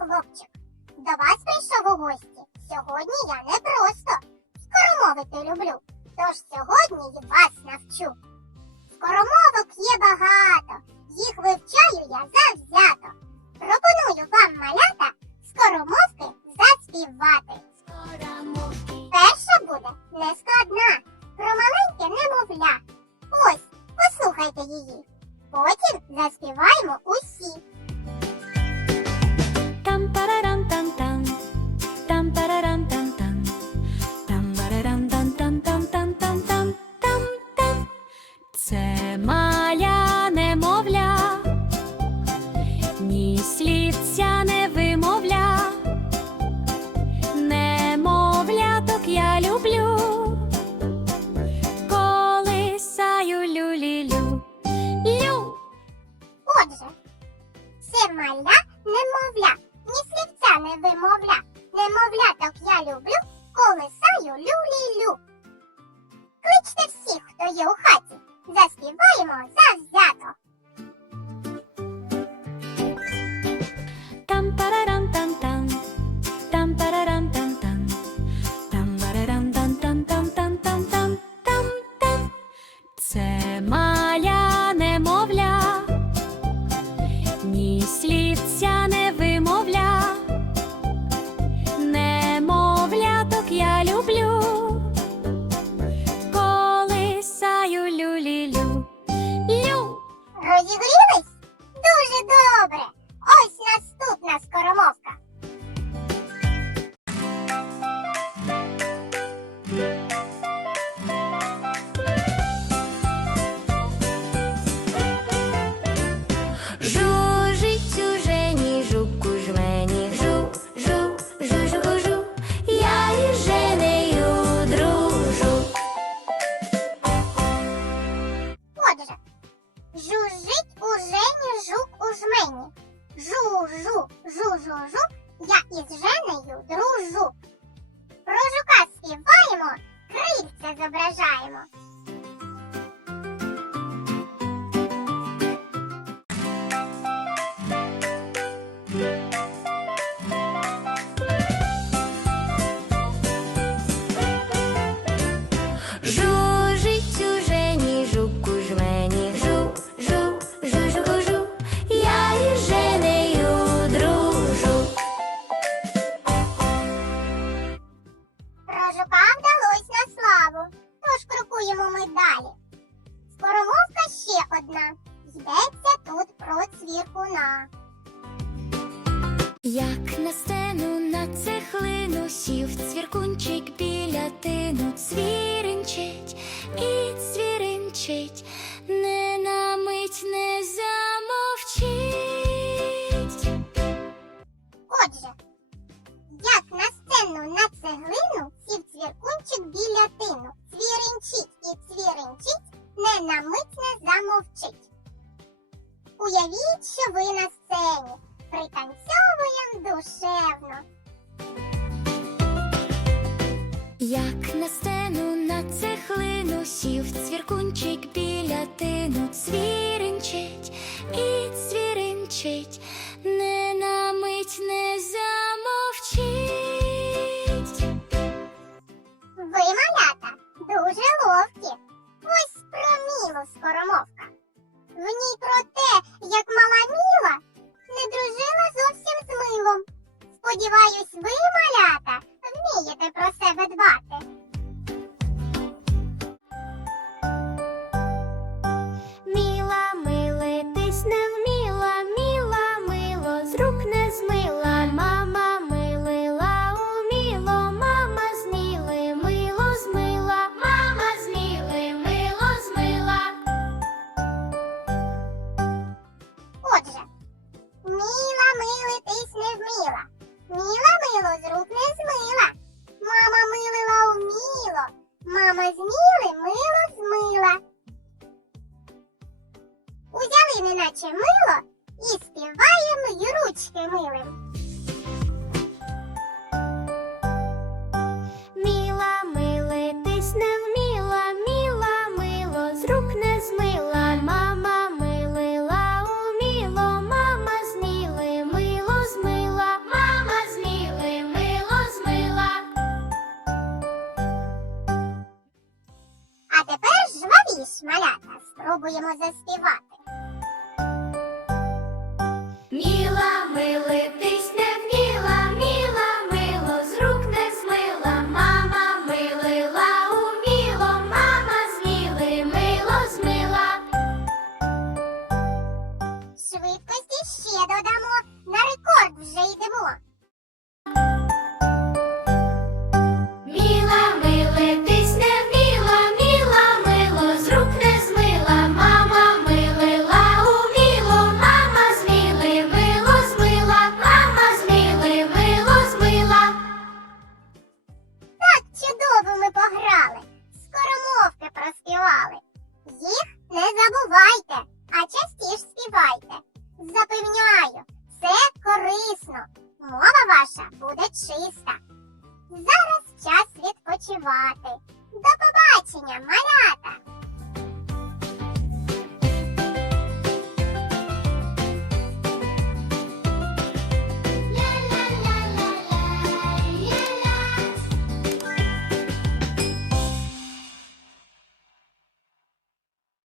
хлопчик. До вас прийшов у гості. Сьогодні я не просто скоромовити люблю. Тож сьогодні й вас навчу. Скоромовок є багато, їх вивчаю я завзято. Пропоную вам малята скоромовки заспівати. Перша буде нескладна, про маленьке немовля. Ось, послухайте її. Потім заспіваємо усі. Там жу-жу-жу, я із женею дружу. Про жука співаємо, крильця зображаємо. Ми далі. Скоромовка ще одна. Йдеться тут про цвіркуна. Як на стену на цехлину сів цвіркунчик біля тину, цвіринчить і цвіринчить, пританцьовуєм душевно. Як на стену на цеглину сів цвіркунчик біля тину, цвіринчить і цвіринчить, не на мить не замовчить. Ви, малята, дуже ловкі. Ось про Мілу скоромовка. В ній про те, як мала Сподіваюсь, ви, малята, вмієте про себе дбати. з не змила. Мама милила уміло, мама зміли мило змила. Узяли неначе мило і співаємо й ручки милим. спробуємо заспівати. Чиста. Зараз час відпочивати.